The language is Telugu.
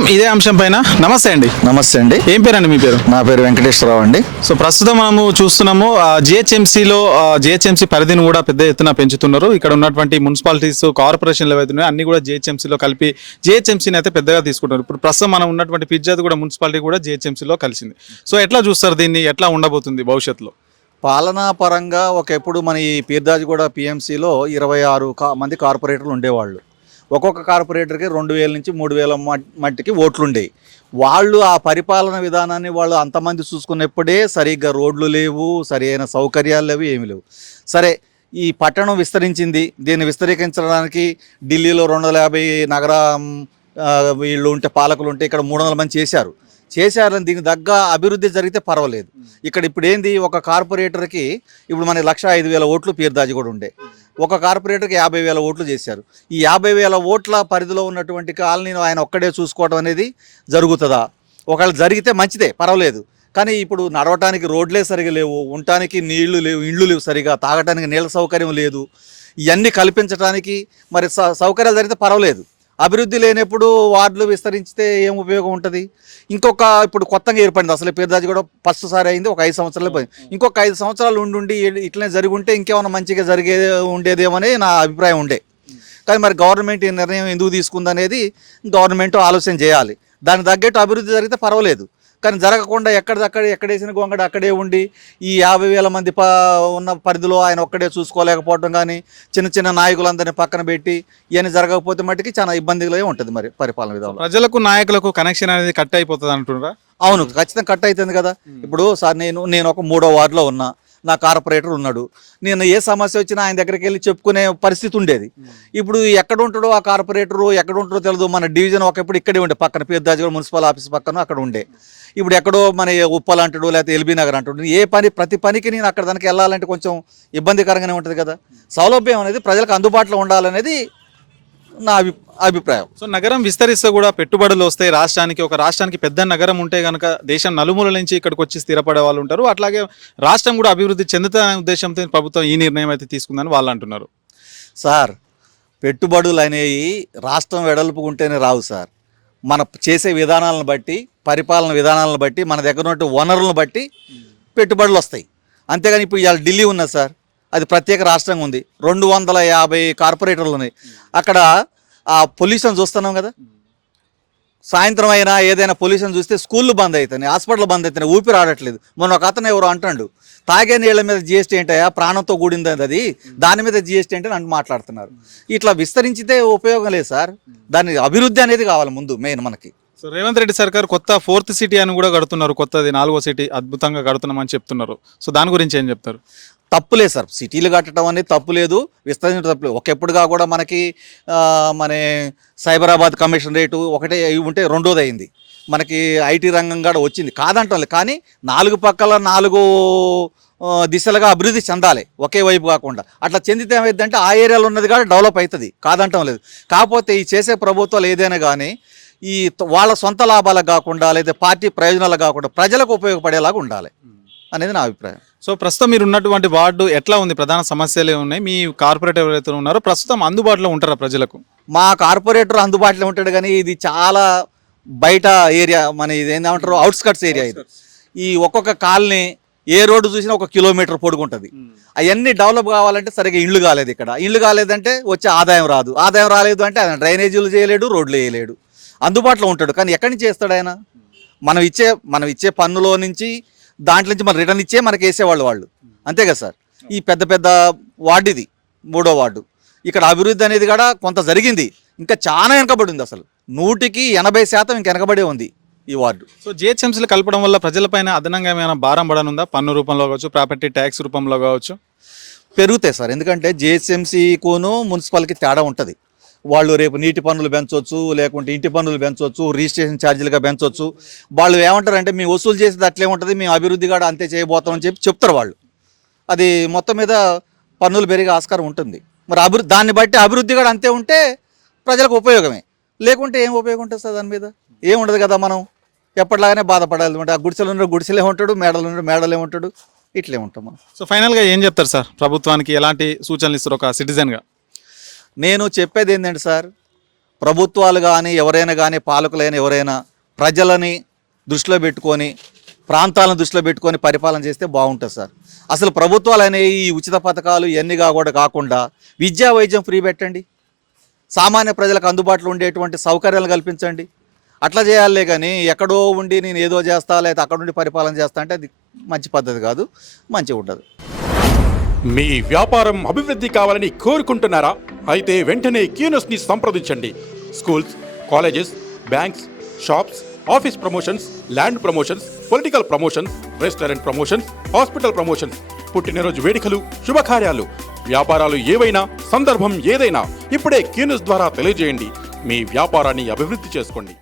ప్రస్తుతం ఇదే అంశం పైన నమస్తే అండి. నమస్తే అండి. ఏం పేరండి మీ పేరు? నా పేరు వెంకటేశ్వరరావు అండి. సో ప్రస్తుతం మనము చూస్తున్నాము జిహెచ్ఎంసీలో జిహెచ్ఎంసీ పరిధిని కూడా పెద్ద ఎత్తున పెంచుతున్నారు. ఇక్కడ ఉన్నటువంటి మున్సిపాలిటీస్ కార్పొరేషన్లు ఏవైతున్నాయో అన్ని కూడా జిహెచ్ఎంసీలో కలిపి జిహెచ్ఎంసీని అయితే పెద్దగా తీసుకుంటున్నారు. ఇప్పుడు ప్రస్తుతం మనం ఉన్నటువంటి ఫిర్జాద్ కూడా మున్సిపాలిటీ కూడా జిహెచ్ఎంసీలో కలిసింది. సో ఎట్లా చూస్తారు దీన్ని, ఎట్లా ఉండబోతుంది భవిష్యత్తులో? పాలనా పరంగా ఒకప్పుడు మన ఈ పీర్దాజిగూడ పిఎంసిలో 26 మంది కార్పొరేటర్లు ఉండేవాళ్ళు. ఒక్కొక్క కార్పొరేటర్కి 2000 నుంచి 3000 మట్టికి ఓట్లు ఉండేవి. వాళ్ళు ఆ పరిపాలన విధానాన్ని వాళ్ళు అంతమంది చూసుకున్నప్పుడే సరిగ్గా రోడ్లు లేవు, సరైన సౌకర్యాలు లేవు, ఏమి లేవు. సరే, ఈ పట్టణం విస్తరించింది. దీన్ని విస్తరించడానికి ఢిల్లీలో 250 నగర వీళ్ళు ఉంటే పాలకులు ఉంటే ఇక్కడ 300 మంది చేశారని దీనికి తగ్గ అభివృద్ధి జరిగితే పర్వాలేదు. ఇక్కడ ఇప్పుడు ఏంది, ఒక కార్పొరేటర్కి ఇప్పుడు మన 1,05,000 ఓట్లు పీర్దాజిగూడ ఉండే, ఒక కార్పొరేటర్కి 50,000 ఓట్లు చేశారు. ఈ 50,000 ఓట్ల పరిధిలో ఉన్నటువంటి కాలనీని ఆయన ఒక్కడే చూసుకోవడం అనేది జరుగుతుందా? ఒకవేళ జరిగితే మంచిదే, పర్వాలేదు. కానీ ఇప్పుడు నడవటానికి రోడ్లే సరిగా లేవు, ఉండటానికి నీళ్లు లేవు, ఇండ్లు లేవు, సరిగా తాగటానికి నీళ్ళ సౌకర్యం లేదు. ఇవన్నీ కల్పించడానికి మరి సౌకర్యాలు జరిగితే పర్వాలేదు. అభివృద్ధి లేనప్పుడు వార్డులు విస్తరించితే ఏం ఉపయోగం ఉంటుంది? ఇప్పుడు కొత్తగా ఏర్పడింది, అసలు పీర్దాజిగూడ ఫస్ట్ సారి అయింది, ఒక 5 సంవత్సరాలు పోయింది. ఇంకొక 5 సంవత్సరాలు ఉండి ఇట్లనే జరిగి ఉంటే ఇంకేమైనా మంచిగా ఉండేదేమని నా అభిప్రాయం ఉండే. కానీ మరి గవర్నమెంట్ ఈ నిర్ణయం ఎందుకు తీసుకుందనేది గవర్నమెంట్ ఆలోచన చేయాలి. దానికి తగ్గట్టు అభివృద్ధి జరిగితే పర్వాలేదు. కానీ జరగకుండా ఎక్కడేసిన గొంగడ అక్కడే ఉండి ఈ 50,000 మంది ఉన్న పరిధిలో ఆయన ఒక్కడే చూసుకోలేకపోవడం, కానీ చిన్న చిన్న నాయకులందరినీ పక్కన పెట్టి ఇవన్నీ జరగకపోతే మట్టికి చాలా ఇబ్బందిగా ఉంటుంది మరి పరిపాలన విధానం. ప్రజలకు నాయకులకు కనెక్షన్ అనేది కట్ అయిపోతుంది అంటున్నారా? అవును, ఖచ్చితంగా కట్ అవుతుంది కదా. ఇప్పుడు సార్ నేను ఒక 3వ వార్డులో ఉన్నా, నా కార్పొరేటర్ ఉన్నాడు, నేను ఏ సమస్య వచ్చినా ఆయన దగ్గరికి వెళ్ళి చెప్పుకునే పరిస్థితి ఉండేది. ఇప్పుడు ఎక్కడ ఉంటాడో ఆ కార్పొరేటరు, ఎక్కడ ఉంటాడో తెలియదు. మన డివిజన్ ఒకప్పుడు ఇక్కడే ఉండే, పక్కన పీర్దాజిగూడ మున్సిపల్ ఆఫీస్ పక్కన అక్కడ ఉండే. ఇప్పుడు ఎక్కడో మన ఉప్పల్ అంటాడు, లేకపోతే ఎల్బీ నగర్ అంటాడు. ప్రతి పనికి నేను అక్కడ దానికి వెళ్ళాలంటే కొంచెం ఇబ్బందికరంగానే ఉంటుంది కదా. సౌలభ్యం అనేది ప్రజలకు అందుబాటులో ఉండాలనేది నా అభిప్రాయం. సో నగరం విస్తరిస్తే కూడా పెట్టుబడులు వస్తాయి రాష్ట్రానికి. ఒక రాష్ట్రానికి పెద్ద నగరం ఉంటే కనుక దేశం నలుమూల నుంచి ఇక్కడికి వచ్చి స్థిరపడే వాళ్ళు ఉంటారు. అట్లాగే రాష్ట్రం కూడా అభివృద్ధి చెందుతానే ఉద్దేశంతో ప్రభుత్వం ఈ నిర్ణయం అయితే తీసుకుందని వాళ్ళు అంటున్నారు. సార్, పెట్టుబడులు అనేవి రాష్ట్రం వెడల్పుకుంటేనే రావు సార్. మన చేసే విధానాలను బట్టి, పరిపాలన విధానాలను బట్టి, మన దగ్గర ఉన్న వనరులను బట్టి పెట్టుబడులు వస్తాయి. అంతేగాని ఇప్పుడు ఇవాళ ఢిల్లీ ఉన్నది సార్, అది ప్రత్యేక రాష్ట్రంగా ఉంది. 250 కార్పొరేటర్లు ఉన్నాయి. అక్కడ ఆ పొల్యూషన్ చూస్తున్నాం కదా. సాయంత్రం అయినా ఏదైనా పొల్యూషన్ చూస్తే స్కూళ్ళు బంద్ అవుతాయి, హాస్పిటల్ బంద్ అవుతాయి, ఊపిరి ఆడట్లేదు. మొన్న ఒక అతను ఎవరు అంటాడు, తాగే నీళ్ళ మీద జిఎస్టీ ఏంటయా, ప్రాణంతో కూడింది అది, దాని మీద జిఎస్టీ అంటే నన్ను మాట్లాడుతున్నారు. ఇట్లా విస్తరించితే ఉపయోగం లేదు సార్. దాని అభివృద్ధి అనేది కావాలి ముందు మెయిన్ మనకి. సో రేవంత్ రెడ్డి సర్కార్ కొత్త 4th సిటీ అని కూడా కడుతున్నారు, కొత్తది 4వ సిటీ అద్భుతంగా కడుతున్నామని చెప్తున్నారు. సో దాని గురించి ఏం చెప్తారు? తప్పులేదు సార్, సిటీలు కట్టడం అనేది తప్పులేదు, విస్తరించడం తప్పులేదు. ఒకప్పుడుగా కూడా మనకి మన సైబరాబాద్ కమిషనరేటు ఒకటే ఉంటే 2వది అయింది. మనకి ఐటీ రంగం కూడా వచ్చింది, కాదంటాం. కానీ 4 పక్కల 4 దిశలుగా అభివృద్ధి చెందాలి, ఒకే వైపు కాకుండా. అట్లా చెందితే ఏమైందంటే ఆ ఏరియాలో ఉన్నది కూడా డెవలప్ అవుతుంది, కాదంటాం లేదు. కాకపోతే ఈ చేసే ప్రభుత్వాలు ఏదైనా కానీ ఈ వాళ్ళ సొంత లాభాలకు కాకుండా, లేదా పార్టీ ప్రయోజనాలకు కాకుండా ప్రజలకు ఉపయోగపడేలాగా ఉండాలి అనేది నా అభిప్రాయం. సో ప్రస్తుతం మీరు ఉన్నటువంటి వార్డు ఎట్లా ఉంది? ప్రధాన సమస్యలు ఉన్నాయి? మీ కార్పొరేటర్ ఎవరైతే ఉన్నారో ప్రస్తుతం అందుబాటులో ఉంటారా ప్రజలకు? మా కార్పొరేటర్ అందుబాటులో ఉంటాడు, కానీ ఇది చాలా బయట ఏరియా, మన ఇది ఏంటంటారు అవుట్స్కట్స్ ఏరియా. ఇది ఈ ఒక్కొక్క కాలనీ ఏ రోడ్డు చూసినా 1 కిలోమీటర్ పొడుగుంటుంది. అవన్నీ డెవలప్ కావాలంటే సరిగ్గా ఇళ్ళు కాలేదు. ఇక్కడ ఇళ్ళు కాలేదంటే వచ్చే ఆదాయం రాదు. ఆదాయం రాలేదు అంటే ఆయన డ్రైనేజీలు చేయలేడు, రోడ్లు వేయలేడు. అందుబాటులో ఉంటాడు, కానీ ఎక్కడి నుంచి చేస్తాడు ఆయన? మనం ఇచ్చే పన్నులో నుంచి, దాంట్లో నుంచి మనం రిటర్న్ ఇచ్చే మనకి వేసేవాళ్ళు వాళ్ళు, అంతే కదా సార్. ఈ పెద్ద వార్డు ఇది 3వ వార్డు. ఇక్కడ అభివృద్ధి అనేది కూడా కొంత జరిగింది, ఇంకా చాలా వెనకబడి ఉంది. అసలు 100కి 80% ఇంకా వెనకబడే ఉంది ఈ వార్డు. సో జిహెచ్ఎంసీలు కలపడం వల్ల ప్రజలపైన అదనంగా ఏమైనా భారం పడనుందా? పన్ను రూపంలో కావచ్చు, ప్రాపర్టీ ట్యాక్స్ రూపంలో కావచ్చు, పెరుగుతాయి సార్. ఎందుకంటే జిహెచ్ఎంసీకును మున్సిపల్కి తేడా ఉంటుంది. వాళ్ళు రేపు నీటి పన్నులు పెంచవచ్చు, లేకుంటే ఇంటి పన్నులు పెంచవచ్చు, రిజిస్ట్రేషన్ ఛార్జీలుగా పెంచవచ్చు. వాళ్ళు ఏమంటారంటే మేము వసూలు చేసేది అట్లే ఉంటుంది, మేము అభివృద్ధి కూడా అంతే చేయబోతామని చెప్తారు వాళ్ళు. అది మొత్తం మీద పన్నులు పెరిగే ఆస్కారం ఉంటుంది. మరి దాన్ని బట్టి అభివృద్ధి కూడా అంతే ఉంటే ప్రజలకు ఉపయోగమే, లేకుంటే ఏం ఉపయోగం ఉంటుంది సార్? దాని మీద ఏం ఉండదు కదా. మనం ఎప్పటిలాగానే బాధపడాలి. అంటే ఆ గుడిసెలే ఉంటాడు, మేడలే ఉంటాడు, ఇట్లే ఉంటాం మనం. సో ఫైనల్గా ఏం చెప్తారు సార్? ప్రభుత్వానికి ఎలాంటి సూచనలు ఇస్తారు ఒక సిటిజన్గా? నేను చెప్పేది ఏంటంటే సార్, ప్రభుత్వాలు కానీ ఎవరైనా కానీ పాలకులైన ఎవరైనా ప్రజలని దృష్టిలో పెట్టుకొని ప్రాంతాలను దృష్టిలో పెట్టుకొని పరిపాలన చేస్తే బాగుంటుంది సార్. అసలు ప్రభుత్వాలు అనేవి ఈ ఉచిత పథకాలు ఇవన్నీ కూడా కాకుండా విద్యా వైద్యం ఫ్రీ పెట్టండి, సామాన్య ప్రజలకు అందుబాటులో ఉండేటువంటి సౌకర్యాలు కల్పించండి. అట్లా చేయాలే కానీ ఎక్కడో ఉండి నేను ఏదో చేస్తా లేకపోతే అక్కడ నుండి పరిపాలన చేస్తా అంటే అది మంచి పద్ధతి కాదు, మంచిగా ఉండదు. మీ వ్యాపారం అభివృద్ధి కావాలని కోరుకుంటున్నారా? అయితే వెంటనే క్యూనస్ని సంప్రదించండి. Schools, colleges, banks, shops, office promotions, land promotions, political promotions, restaurant promotions, hospital promotions, పుట్టినరోజు వేడుకలు, శుభకార్యాలు, వ్యాపారాలు ఏవైనా, సందర్భం ఏదైనా ఇప్పుడే క్యూనస్ ద్వారా తెలియజేయండి. మీ వ్యాపారాన్ని అభివృద్ధి చేసుకోండి.